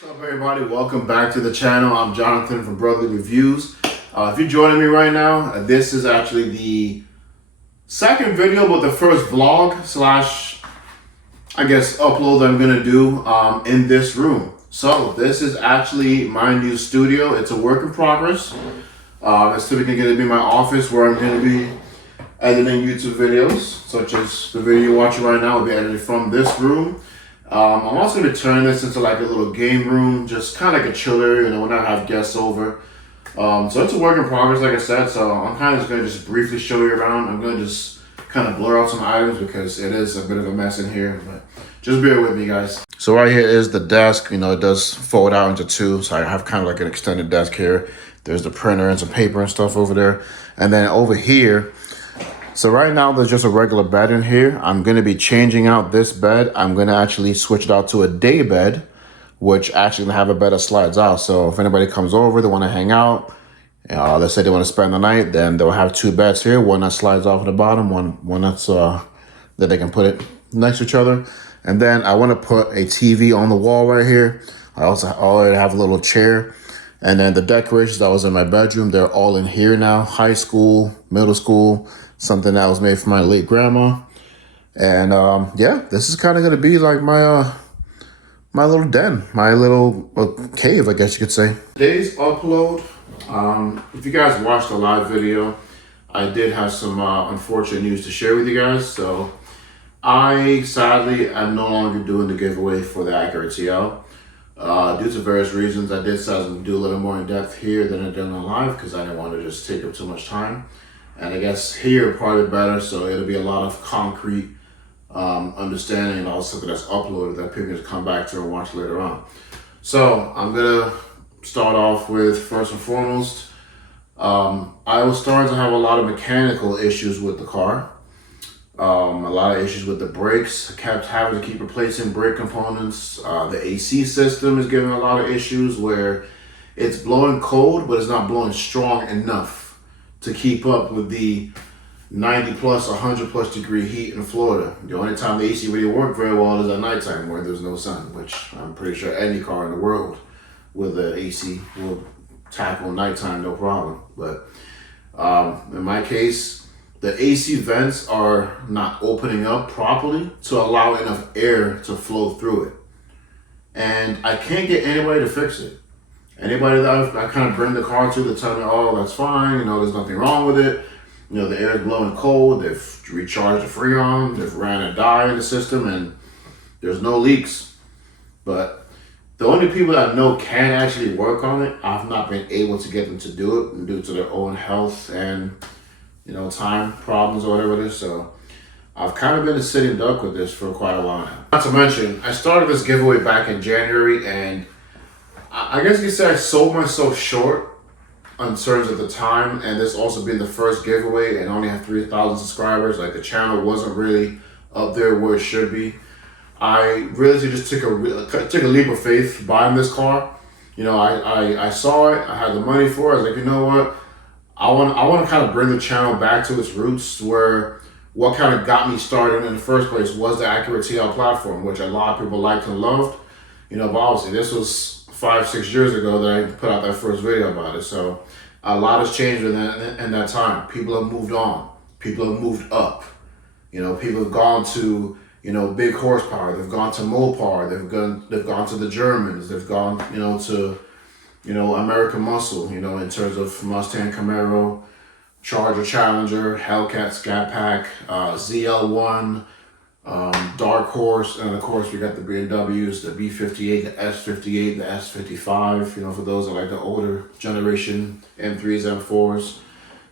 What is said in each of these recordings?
What's up, everybody? Welcome back to the channel. I'm Jonathan from Brotherlyreviews. If you're joining me right now, this is actually the second video, but the first vlog slash, I guess, upload that I'm gonna do in this room. So this is actually my new studio. It's a work in progress. It's typically gonna be my office where I'm gonna be editing YouTube videos, such as the video you're watching right now will be edited from this room. I'm also going to turn this into like a little game room, just kind of like a chill area, when I have guests over. So it's a work in progress, like I said, so I'm kind of just going to just briefly show you around. I'm going to just kind of blur out some items because it is a bit of a mess in here, but just bear with me, guys. So right here is the desk. It does fold out into two, so I have kind of like an extended desk here. There's the printer and some paper and stuff over there. And then over here, so right now there's just a regular bed in here. I'm going to be changing out this bed. I'm going to actually switch it out to a day bed, which actually have a bed that slides out. So if anybody comes over, they want to hang out, let's say they want to spend the night, then they'll have two beds here. One that slides off at the bottom, one that's that they can put it next to each other. And then I want to put a TV on the wall right here. I also already have a little chair. And then the decorations that was in my bedroom, they're all in here now. High school, middle school, something that was made for my late grandma. And yeah, this is kind of going to be like my my little den, my little cave, I guess you could say. Today's upload, if you guys watched the live video, I did have some unfortunate news to share with you guys. So I sadly am no longer doing the giveaway for the Acura TL. Due to various reasons, I did decide to do a little more in depth here than I did on live because I didn't want to just take up too much time. And I guess here probably better, so it'll be a lot of concrete understanding and also something that's uploaded that people can come back to and watch later on. So I'm gonna start off with first and foremost, I was starting to have a lot of mechanical issues with the car. A lot of issues with the brakes. I kept having to keep replacing brake components. The AC system is giving a lot of issues where it's blowing cold, but it's not blowing strong enough to keep up with the 90 plus, 100 plus degree heat in Florida. The only time the AC really worked very well is at nighttime where there's no sun, which I'm pretty sure any car in the world with the AC will tackle nighttime no problem. But in my case, the AC vents are not opening up properly to allow enough air to flow through it. And I can't get anybody to fix it. Anybody that I kind of bring the car to, they tell me, oh, that's fine, there's nothing wrong with it. The air is blowing cold, they've recharged the Freon, they've ran a dye in the system, and there's no leaks. But the only people that I know can actually work on it, I've not been able to get them to do it due to their own health and time problems or whatever it is. So I've kind of been a sitting duck with this for quite a while now. Not to mention, I started this giveaway back in January, and I guess you could say I sold myself short in terms of the time, and this also being the first giveaway and only have 3,000 subscribers. Like, the channel wasn't really up there where it should be. I really just took a leap of faith buying this car. I saw it, I had the money for it. I was like, you know what? I want to kind of bring the channel back to its roots, where what kind of got me started in the first place was the Acura TL platform, which a lot of people liked and loved. But obviously this was 5-6 years ago that I put out that first video about it. So a lot has changed in that time. People have moved on. People have moved up. People have gone to, big horsepower. They've gone to Mopar. They've gone to the Germans. They've gone, to American muscle, in terms of Mustang, Camaro, Charger, Challenger, Hellcat, Scat Pack, ZL1, Dark Horse, and of course we got the BMWs, the B58, the S58, the S55, for those that like the older generation M3s, M4s.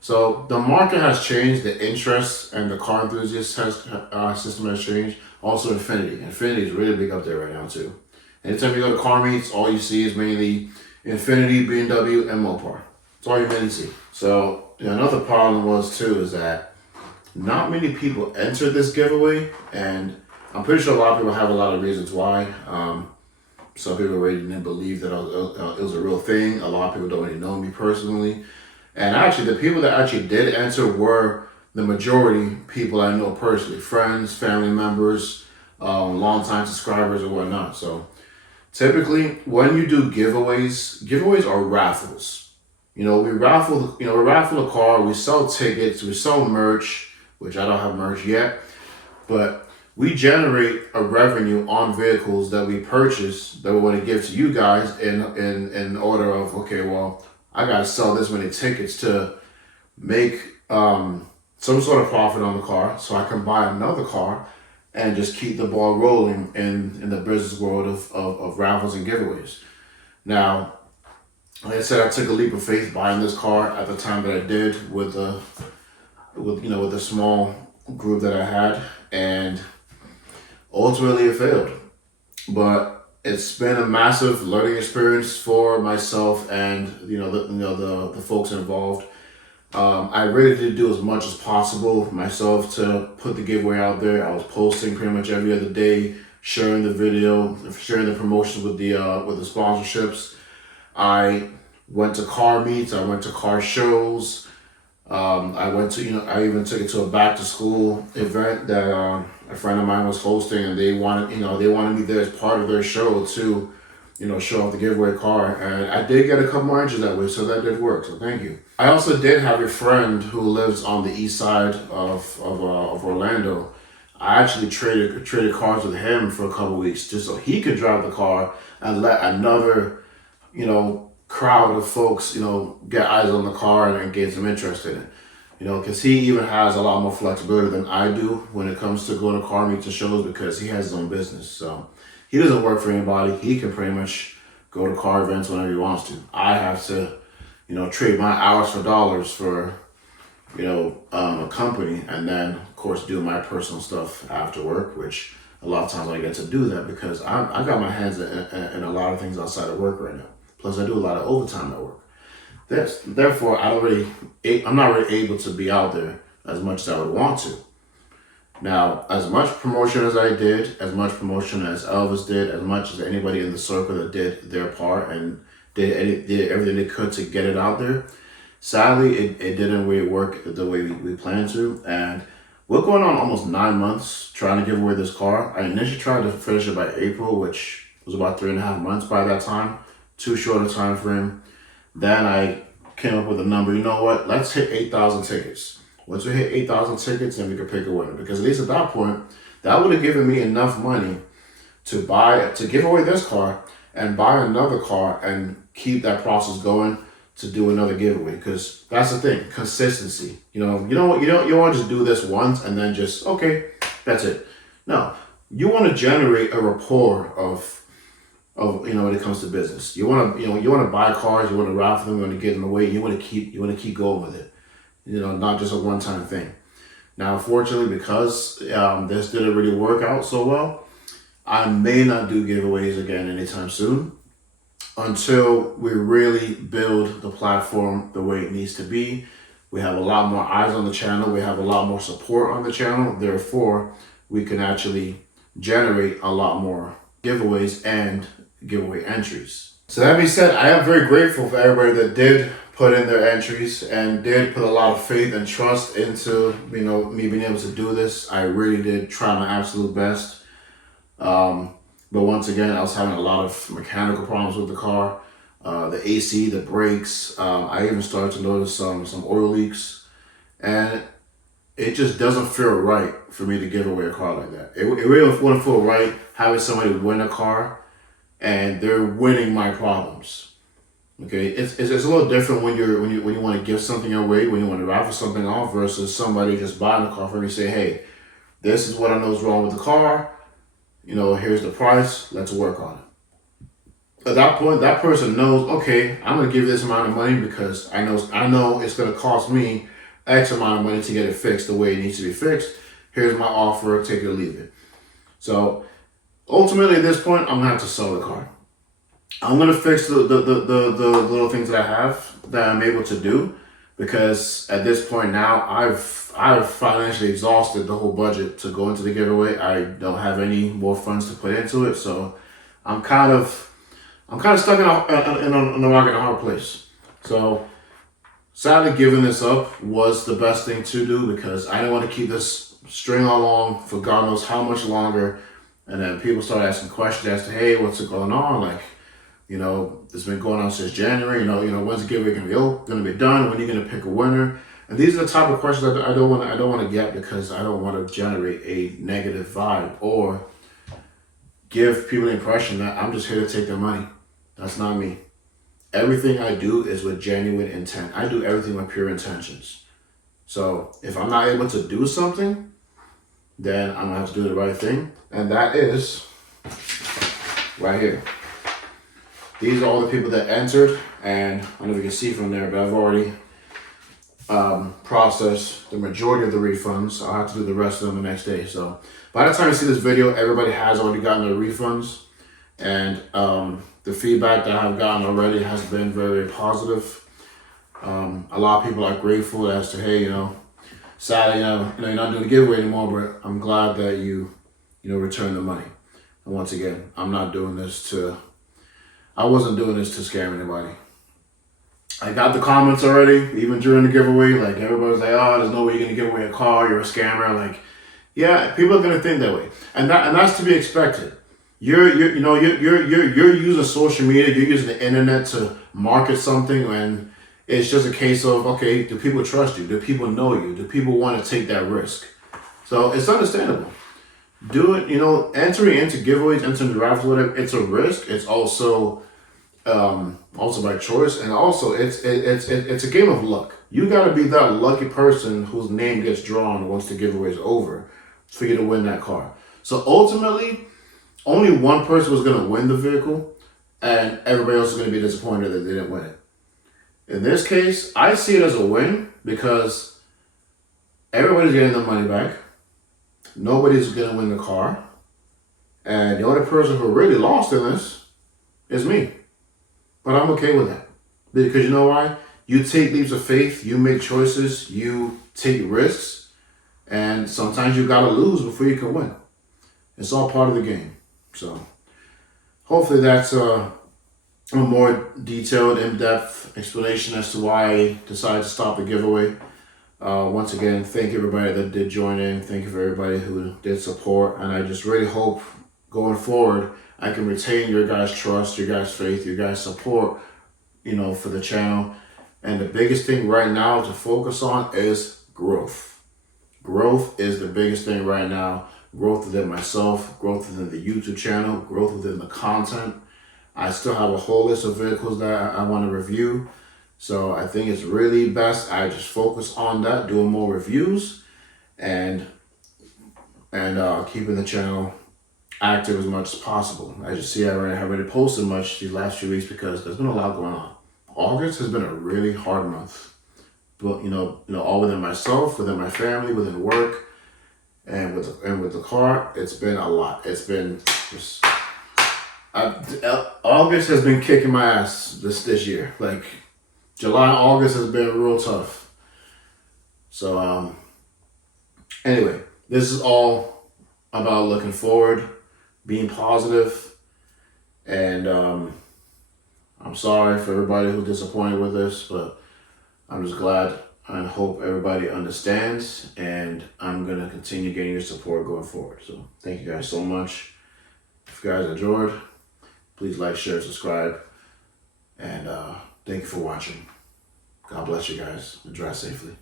So the market has changed, the interest and the car enthusiast system has changed. Also Infinity is really big up there right now too. Anytime you go to car meets, all you see is mainly Infinity, BMW, and Mopar. That's all you mainly see. So another problem was too is that not many people entered this giveaway, and I'm pretty sure a lot of people have a lot of reasons why. Some people already didn't believe that it was a real thing. A lot of people don't really know me personally. And actually, the people that actually did enter were the majority people I know personally. Friends, family members, longtime subscribers, and whatnot. So Typically, when you do giveaways are raffles. We raffle a car, we sell tickets, we sell merch, which I don't have merch yet, but we generate a revenue on vehicles that we purchase that we want to give to you guys in order of, okay, well, I got to sell this many tickets to make some sort of profit on the car so I can buy another car and just keep the ball rolling in the business world of raffles and giveaways. Now, like I said, I took a leap of faith buying this car at the time that I did with the small group that I had, and ultimately it failed. But it's been a massive learning experience for myself and the folks involved. I really did do as much as possible myself to put the giveaway out there. I was posting pretty much every other day, sharing the video, sharing the promotions with the sponsorships. I went to car meets. I went to car shows. I even took it to a back to school event that a friend of mine was hosting, and they wanted me there as part of their show to show off the giveaway car, and I did get a couple more inches that way, so that did work, so thank you. I also did have a friend who lives on the east side of Orlando. I actually traded cars with him for a couple weeks just so he could drive the car and let another, crowd of folks, get eyes on the car and get some interest in it. Because he even has a lot more flexibility than I do when it comes to going to car meets and shows, because he has his own business, so he doesn't work for anybody. He can pretty much go to car events whenever he wants to. I have to, trade my hours for dollars for, a company, and then of course do my personal stuff after work, which a lot of times I get to do that because I got my hands in a lot of things outside of work right now. Plus I do a lot of overtime at work. Therefore, I'm not really able to be out there as much as I would want to. Now, as much promotion as I did, as much promotion as Elvis did, as much as anybody in the circle that did their part and did everything they could to get it out there, sadly, it didn't really work the way we planned to. And we're going on almost 9 months trying to give away this car. I initially tried to finish it by April, which was about 3.5 months by that time. Too short a time frame. Then I came up with a number. You know what? Let's hit 8,000 tickets. Once we hit 8,000 tickets, then we could pick a winner. Because at least at that point, that would have given me enough money to give away this car and buy another car and keep that process going to do another giveaway. Because that's the thing, consistency. You don't want to just do this once and then just, okay, that's it. No, you want to generate a rapport of when it comes to business. You want to buy cars, you want to raffle them, you want to give them away, you want to keep going with it. Not just a one-time thing. Now, unfortunately, because this didn't really work out so well, I may not do giveaways again anytime soon until we really build the platform the way it needs to be. We have a lot more eyes on the channel. We have a lot more support on the channel. Therefore, we can actually generate a lot more giveaways and giveaway entries. So that being said, I am very grateful for everybody that did put in their entries and did put a lot of faith and trust into me being able to do this. I really did try my absolute best. But once again, I was having a lot of mechanical problems with the car. The AC, the brakes. I even started to notice some oil leaks. And it just doesn't feel right for me to give away a car like that. It really wouldn't feel right having somebody win a car and they're winning my problems. Okay, it's a little different when you want to give something away, when you want to raffle something off, versus somebody just buying a car from you and say, hey, this is what I know is wrong with the car. Here's the price. Let's work on it. At that point, that person knows, okay, I'm gonna give you this amount of money because I know it's gonna cost me X amount of money to get it fixed the way it needs to be fixed. Here's my offer. Take it or leave it. So ultimately, at this point, I'm gonna have to sell the car. I'm gonna fix the little things that I have that I'm able to do, because at this point now I've financially exhausted the whole budget to go into the giveaway. I don't have any more funds to put into it, so I'm kind of stuck in a rock and a hard place. So sadly, giving this up was the best thing to do, because I didn't want to keep this string along for God knows how much longer. And then people start asking questions as to, hey, what's going on? Like, you know, it's been going on since January. You know, when's the giveaway gonna be done? When are you gonna pick a winner? And these are the type of questions that I don't want to get, because I don't want to generate a negative vibe or give people the impression that I'm just here to take their money. That's not me. Everything I do is with genuine intent. I do everything with pure intentions. So if I'm not able to do something, then I'm gonna have to do the right thing, and that is right here. These are all the people that entered, and I don't know if you can see from there, but I've already processed the majority of the refunds. I'll have to do the rest of them the next day. So by the time you see this video, everybody has already gotten their refunds, and the feedback that I've gotten already has been very positive. A lot of people are grateful as to, hey, you know, sadly, you know, you're not doing the giveaway anymore, but I'm glad that you return the money. And once again, I wasn't doing this to scam anybody. I got the comments already, even during the giveaway. Like, everybody's like, "Oh, there's no way you're gonna give away a car. You're a scammer." Like, yeah, people are gonna think that way, and that's to be expected. You're using social media. You're using the internet to market something, and it's just a case of, okay, do people trust you? Do people know you? Do people want to take that risk? So it's understandable. Do it. You know, entering into giveaways, entering drafts, whatever. It's a risk. It's also by choice, and also it's a game of luck. You got to be that lucky person whose name gets drawn once the giveaway is over for you to win that car. So ultimately, only one person was going to win the vehicle, and everybody else is going to be disappointed that they didn't win it. In this case, I see it as a win because everybody's getting their money back. Nobody's going to win the car, and the only person who really lost in this is me. But I'm okay with that, because you know why? You take leaps of faith, you make choices, you take risks, and sometimes you gotta lose before you can win. It's all part of the game. So hopefully that's a more detailed, in-depth explanation as to why I decided to stop the giveaway. Once again, thank you everybody that did join in. Thank you for everybody who did support, and I just really hope going forward I can retain your guys' trust, your guys' faith, your guys' support, you know, for the channel. And the biggest thing right now to focus on is growth. Growth is the biggest thing right now. Growth within myself, growth within the YouTube channel, growth within the content. I still have a whole list of vehicles that I want to review. So I think it's really best I just focus on that, doing more reviews, and keeping the channel active as much as possible. As you see, I haven't really posted much these last few weeks because there's been a lot going on. August has been a really hard month, but you know, all within myself, within my family, within work, and with the car, it's been a lot. It's been just August has been kicking my ass this year. Like July, August has been real tough. So anyway, this is all about looking forward, being positive, and I'm sorry for everybody who's disappointed with this, but I'm just glad and hope everybody understands, and I'm going to continue getting your support going forward. So thank you guys so much. If you guys enjoyed, please like, share, subscribe, and thank you for watching. God bless you guys, and drive safely.